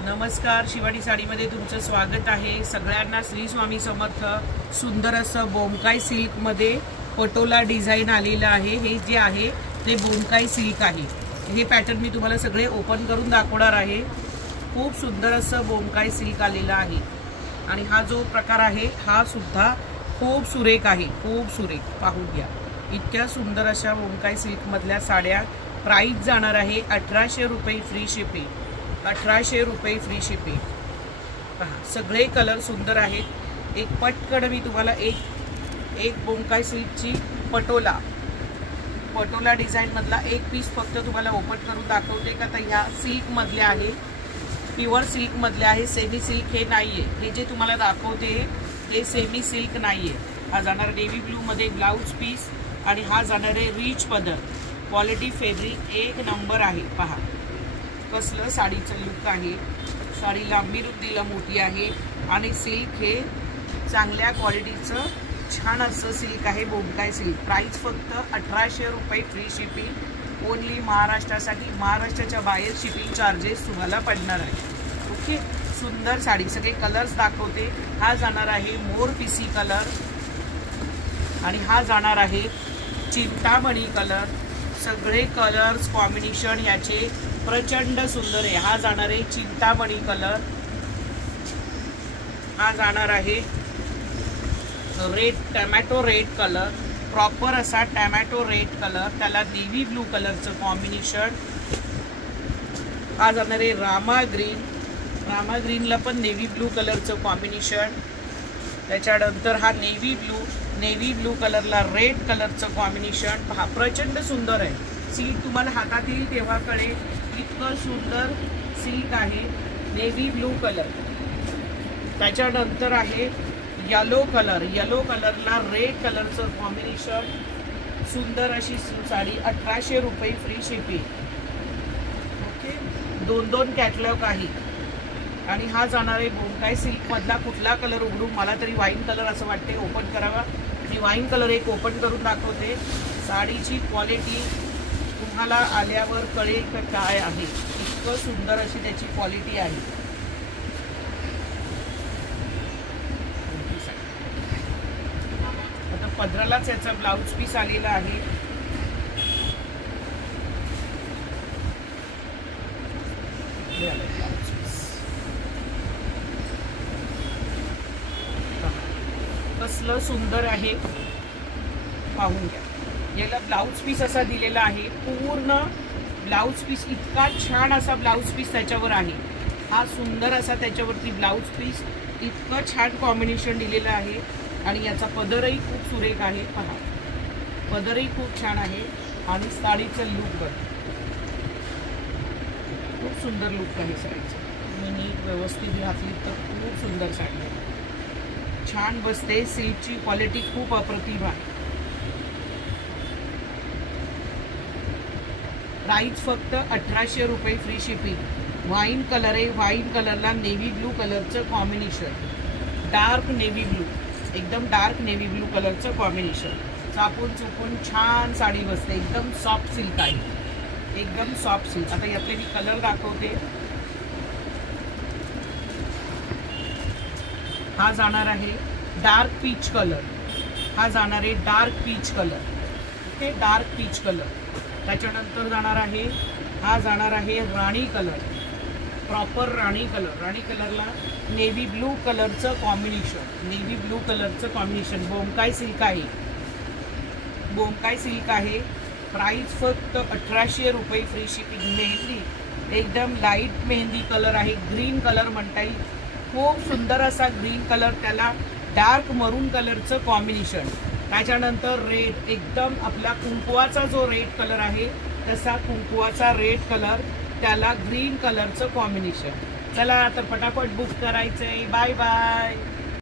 नमस्कार, शिवानी साडीमध्ये तुमचं स्वागत आहे। सगळ्यांना श्री स्वामी समर्थ। सुंदर असं बोमकाई सिल्क मध्ये पटोला डिझाइन आलेलं आहे। हे जे आहे ते बोमकाई सिल्क आहे। हे पॅटर्न मी तुम्हाला सगळे ओपन करून दाखवणार आहे। खूप सुंदर असं बोमकाई सिल्क आलेलं आहे आणि हा जो प्रकार आहे हा सुद्धा खूप सुरेख आहे, खूप सुरेख। पाहून घ्या, इतक्या सुंदर अशा बोमकाई सिल्क मधल्या साड्या। प्राइस जाणार आहे 1800 रुपये फ्री शिपिंग। 1800 रुपये फ्री शिपिंग। पहा, सगळे कलर सुंदर आहेत। एक पटकन मी तुम्हाला एक बोमकाई सिल्कची पटोला डिझाइन मधला एक पीस फक्त तुम्हाला ओपन करून दाखवते का तर ह्या सिल्क मधले आहे, प्युअर सिल्क मधले आहे। सेमी सिल्क हे नाहीये। हे जे तुम्हाला दाखवते हे सेमी सिल्क नाहीये। हा जाणार नेव्ही ब्लू मध्ये ब्लाउज पीस आणि हा जाणार आहे रिच पदर। क्वालिटी फॅब्रिक एक नंबर आहे। पहा कसलं साडीचं लुक आहे। साडी लांबी रुंदीला मोठी आहे आणि सिल्क हे चांगल्या क्वालिटीचं छान असं सिल्क आहे, बोमकाई सिल्क। प्राइस फक्त 1800 रुपये फ्री शिपिंग। ओनली महाराष्ट्रासाठी। महाराष्ट्राच्या बाहेर शिपिंग चार्जेस तुम्हाला पडणार आहे। ओके, सुंदर साडी। सगळे कलर्स दाखवते। हा जाणार आहे मोर पीसी कलर आणि हा जाणार आहे चिंतामणी कलर। सगळे कलर्स कॉम्बिनेशन याचे प्रचंड सुंदर आहे। हा जाणार आहे चिंतामणी कलर, हा जाणार आहे red tomato red colour, proper असा टोमॅटो रेड कलर, त्याला नेव्ही ब्लू कलरचं कॉम्बिनेशन। हा जाणार आहे रामा ग्रीनला पण नेव्ही ब्लू कलरचं कॉम्बिनेशन। त्याच्यानंतर हा नेव्ही ब्लू कलरला रेड कलरचं कॉम्बिनेशन। पहा प्रचंड सुंदर आहे। सिल्क तुम्हाला हातात येईल तेव्हा कळेल इतकं सुंदर सिल्क आहे। नेव्ही ब्लू कलर, त्याच्यानंतर आहे येलो कलरला रेड कलरचं कॉम्बिनेशन। सुंदर अशी साडी 1800 रुपये फ्री शिपिंग। ओके, दोन कॅटलॉग आहे आणि हा जाणार आहे बोमकाई सिल्क मधला कुठला कलर उघडू। मला तरी वाईन कलर असं वाटते ओपन करावा। मी वाईन कलर एक ओपन करून दाखवते। साडीची क्वालिटी तुम्हाला आल्यावर कळेल का काय आहे। इतकं सुंदर अशी त्याची क्वालिटी आहे। आता पदरालाच याचा ब्लाउज पीस आलेला आहे। कसलं सुंदर आहे पाहून घ्या। याला ब्लाउज पीस असा दिलेला आहे। पूर्ण ब्लाउज पीस इतका छान असा ब्लाउज पीस त्याच्यावर आहे। हा सुंदर असा त्याच्यावरती ब्लाउज पीस इतकं छान कॉम्बिनेशन दिलेलं आहे आणि याचा पदरही खूप सुरेख आहे। पहा, पदरही खूप छान आहे आणि साडीचं लुक बघ, खूप सुंदर लुक आहे साडीचं। तुम्ही नीट व्यवस्थित घातली तर खूप सुंदर साडी आहे, छान बसते। सिल्कची क्वालिटी खूप अप्रतिम आहे। प्राइस फक्त 1800 रुपये फ्री शिपिंग। वाईन कलर आहे, वाईन कलरला नेव्ही ब्लू कलरचं कॉम्बिनेशन। डार्क नेव्ही ब्लू, एकदम डार्क नेव्ही ब्लू कलरचं कॉम्बिनेशन। चापून चुपून छान साडी बसते। एकदम सॉफ्ट सिल्क आहे, एकदम सॉफ्ट सिल्क। आता यातले मी कलर दाखवते। हा जाणार आहे डार्क पीच कलर, हा जाणार आहे dark peach colour. Okay, dark peach colour. त्याच्यानंतर जाणार आहे हा जाणार आहे राणी कलर, प्रॉपर राणी कलर। राणी कलरला नेव्ही ब्लू कलरचं कॉम्बिनेशन, नेव्ही ब्लू कलरचं कॉम्बिनेशन। बोमकाई सिल्क आहे, बोमकाई सिल्क आहे। प्राइस फक्त 1800 रुपये फ्री शिपिंग। मेहंदी एकदम लाईट मेहंदी कलर आहे, ग्रीन कलर म्हणता येईल। खूप सुंदर असा ग्रीन कलर, त्याला डार्क मरून कलरचं कॉम्बिनेशन। त्याच्यानंतर रेड, एकदम आपला कुंकवाचा जो रेड कलर आहे तसा कुंकवाचा रेड कलर, त्याला ग्रीन कलरचं कॉम्बिनेशन। चला आता पटापट बुक करायचंय। Bye bye.